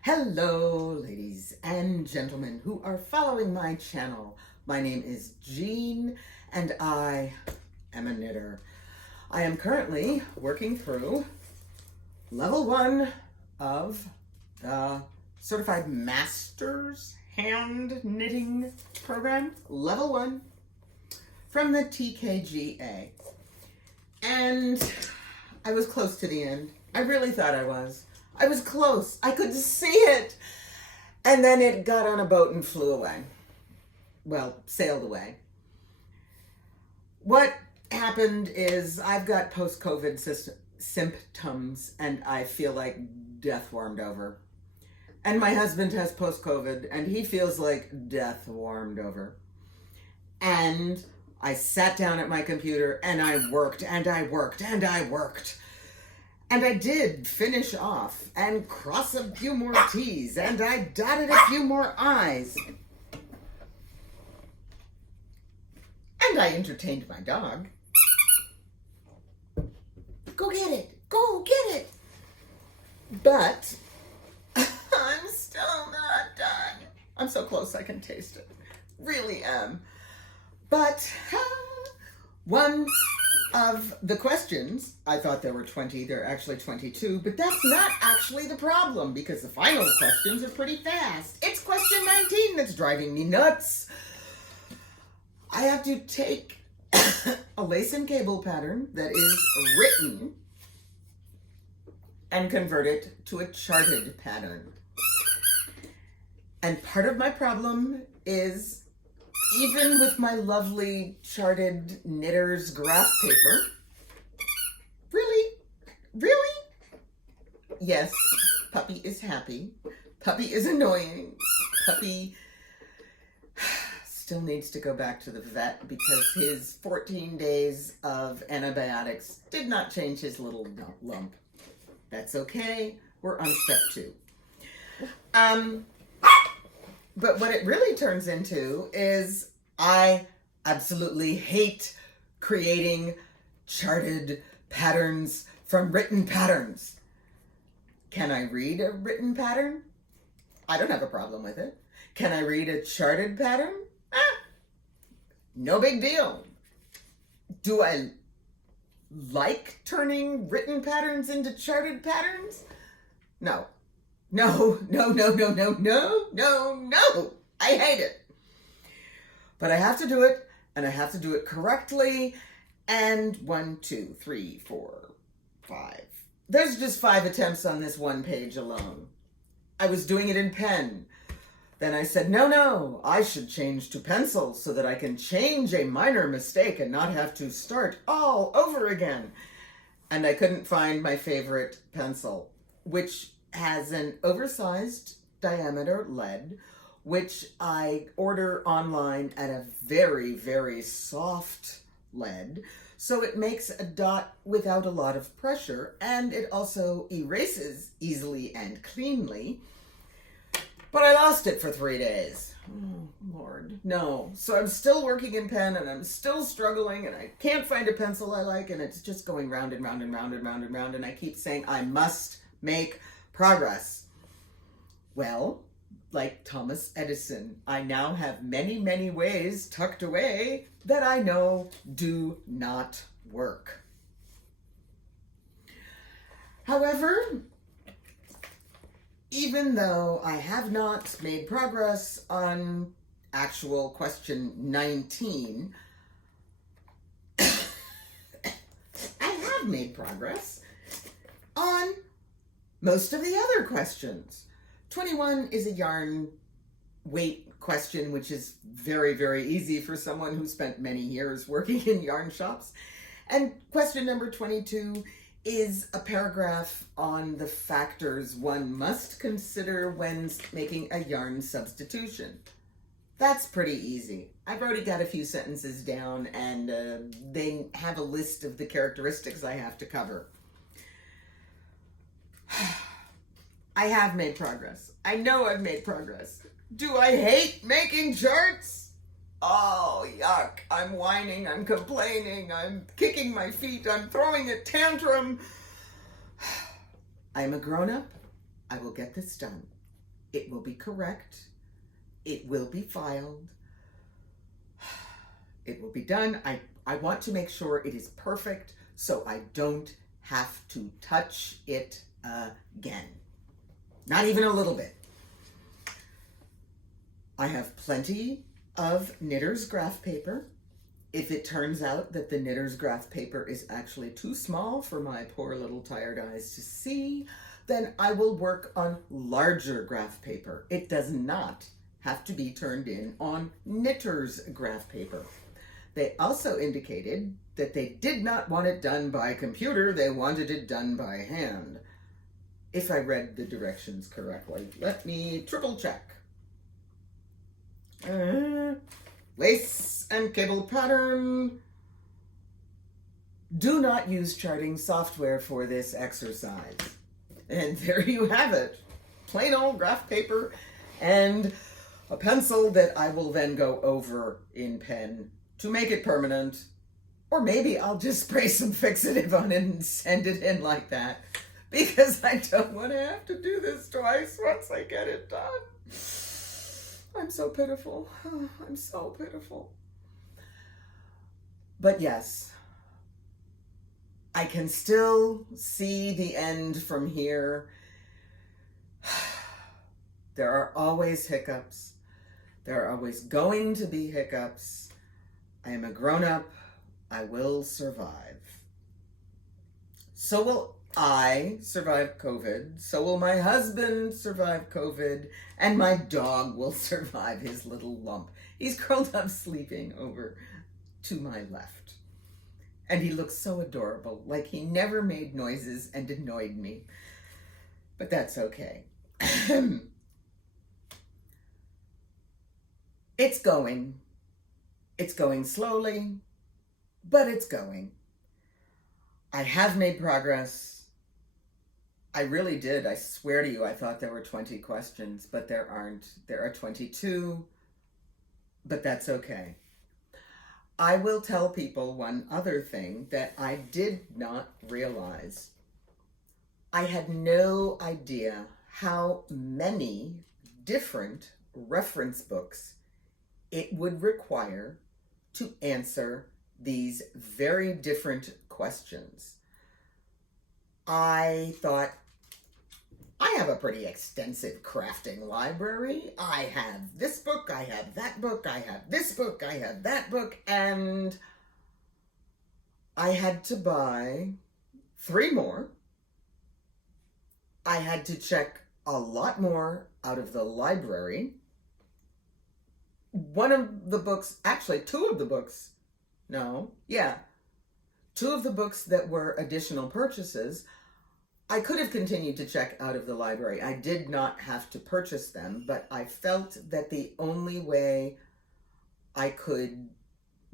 Hello, ladies and gentlemen who are following my channel. My name is Jean, and I am a knitter. I am currently working through level 1 of the Certified Master's Hand Knitting Program, level 1 from the TKGA. And I was close to the end. I really thought I was. I was close. I could see it. And then it got on a boat and flew away. Well, sailed away. What happened is I've got post-COVID symptoms and I feel like death warmed over. And my husband has post-COVID and he feels like death warmed over. And I sat down at my computer and I worked and I worked and I worked. And I did finish off and cross a few more T's and I dotted a few more I's. And I entertained my dog. Go get it. Go get it. But I'm still not done. I'm so close I can taste it. Really am. But one of the questions, I thought there were 20, there are actually 22, but that's not actually the problem because the final questions are pretty fast. It's question 19 that's driving me nuts. I have to take a lace and cable pattern that is written and convert it to a charted pattern. And part of my problem is, even with my lovely charted knitter's graph paper, really? Yes, puppy is happy. Puppy is annoying. Puppy still needs to go back to the vet because his 14 days of antibiotics did not change his little lump. That's okay. We're on step 2. But what it really turns into is I absolutely hate creating charted patterns from written patterns. Can I read a written pattern? I don't have a problem with it. Can I read a charted pattern? No big deal. Do I like turning written patterns into charted patterns? No. No. I hate it. But I have to do it, and I have to do it correctly. And 1, 2, 3, 4, 5. There's just 5 attempts on this one page alone. I was doing it in pen. Then I said, no, I should change to pencil so that I can change a minor mistake and not have to start all over again. And I couldn't find my favorite pencil, which has an oversized diameter lead, which I order online at a very, very soft lead. So it makes a dot without a lot of pressure, and it also erases easily and cleanly. But I lost it for 3 days. Oh, Lord, no. So I'm still working in pen, and I'm still struggling, and I can't find a pencil I like, and it's just going round and round and round and round and round, and I keep saying I must make progress. Well, like Thomas Edison, I now have many, many ways tucked away that I know do not work. However, even though I have not made progress on actual question 19, I have made progress on most of the other questions. 21 is a yarn weight question, which is very, very easy for someone who spent many years working in yarn shops. And question number 22 is a paragraph on the factors one must consider when making a yarn substitution. That's pretty easy. I've already got a few sentences down, and they have a list of the characteristics I have to cover. I have made progress. I know I've made progress. Do I hate making charts? Oh, yuck. I'm whining, I'm complaining, I'm kicking my feet, I'm throwing a tantrum. I'm a grown-up, I will get this done. It will be correct. It will be filed. It will be done. I want to make sure it is perfect so I don't have to touch it again. Not even a little bit. I have plenty of knitter's graph paper. If it turns out that the knitter's graph paper is actually too small for my poor little tired eyes to see, then I will work on larger graph paper. It does not have to be turned in on knitter's graph paper. They also indicated that they did not want it done by computer, they wanted it done by hand. If I read the directions correctly. Let me triple check. Lace and cable pattern. Do not use charting software for this exercise. And there you have it. Plain old graph paper and a pencil that I will then go over in pen to make it permanent. Or maybe I'll just spray some fixative on it and send it in like that, because I don't want to have to do this twice once I get it done. I'm so pitiful. Oh, I'm so pitiful. But yes, I can still see the end from here. There are always hiccups. There are always going to be hiccups. I am a grown-up. I will survive. So will I survive COVID. So will my husband survive COVID. And my dog will survive his little lump. He's curled up sleeping over to my left. And he looks so adorable, like he never made noises and annoyed me. But that's okay. It's going. It's going slowly, but it's going. I have made progress. I really did. I swear to you, I thought there were 20 questions, but there aren't. There are 22, but that's okay. I will tell people one other thing that I did not realize. I had no idea how many different reference books it would require to answer these very different questions. I thought, I have a pretty extensive crafting library. I have this book, I have that book, I have this book, I have that book, and I had to buy 3 more. I had to check a lot more out of the library. One of the books, actually 2 of the books, two of the books that were additional purchases, I could have continued to check out of the library. I did not have to purchase them, but I felt that the only way I could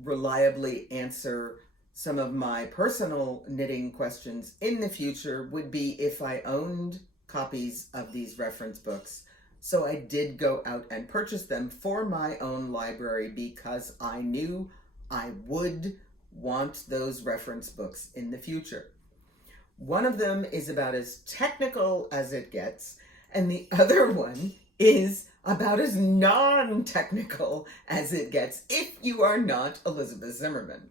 reliably answer some of my personal knitting questions in the future would be if I owned copies of these reference books. So I did go out and purchase them for my own library because I knew I would want those reference books in the future. One of them is about as technical as it gets, and the other one is about as non-technical as it gets if you are not Elizabeth Zimmerman.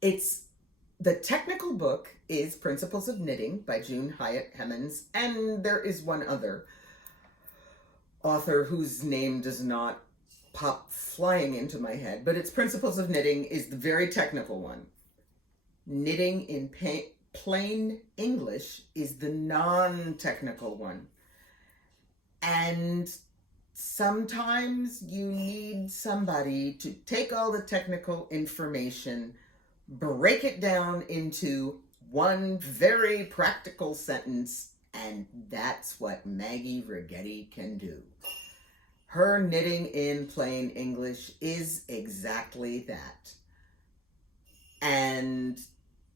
The technical book is Principles of Knitting by June Hyatt Hemmons, and there is one other author whose name does not pop flying into my head, but it's Principles of Knitting is the very technical one. Knitting in Plain English is the non-technical one. And sometimes you need somebody to take all the technical information, break it down into one very practical sentence, and that's what Maggie Rigetti can do. Her Knitting in Plain English is exactly that. And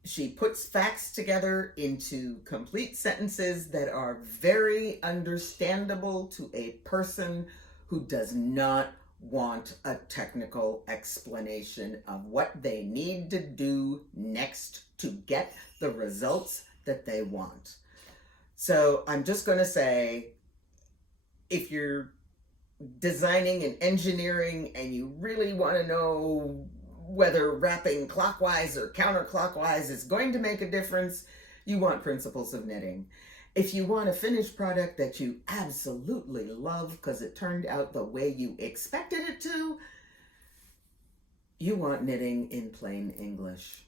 she puts facts together into complete sentences that are very understandable to a person who does not want a technical explanation of what they need to do next to get the results that they want. So I'm just going to say, if you're designing and engineering and you really want to know whether wrapping clockwise or counterclockwise is going to make a difference, you want principles of knitting. If you want a finished product that you absolutely love because it turned out the way you expected it to, you want knitting in plain English.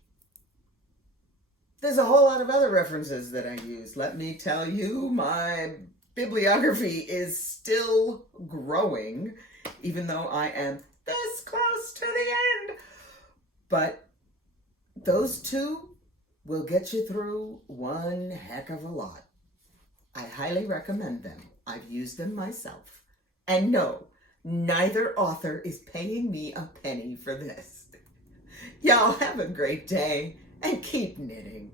There's a whole lot of other references that I use. Let me tell you, my bibliography is still growing, even though I am this close to the end. But those two will get you through one heck of a lot. I highly recommend them. I've used them myself. And no, neither author is paying me a penny for this. Y'all have a great day and keep knitting.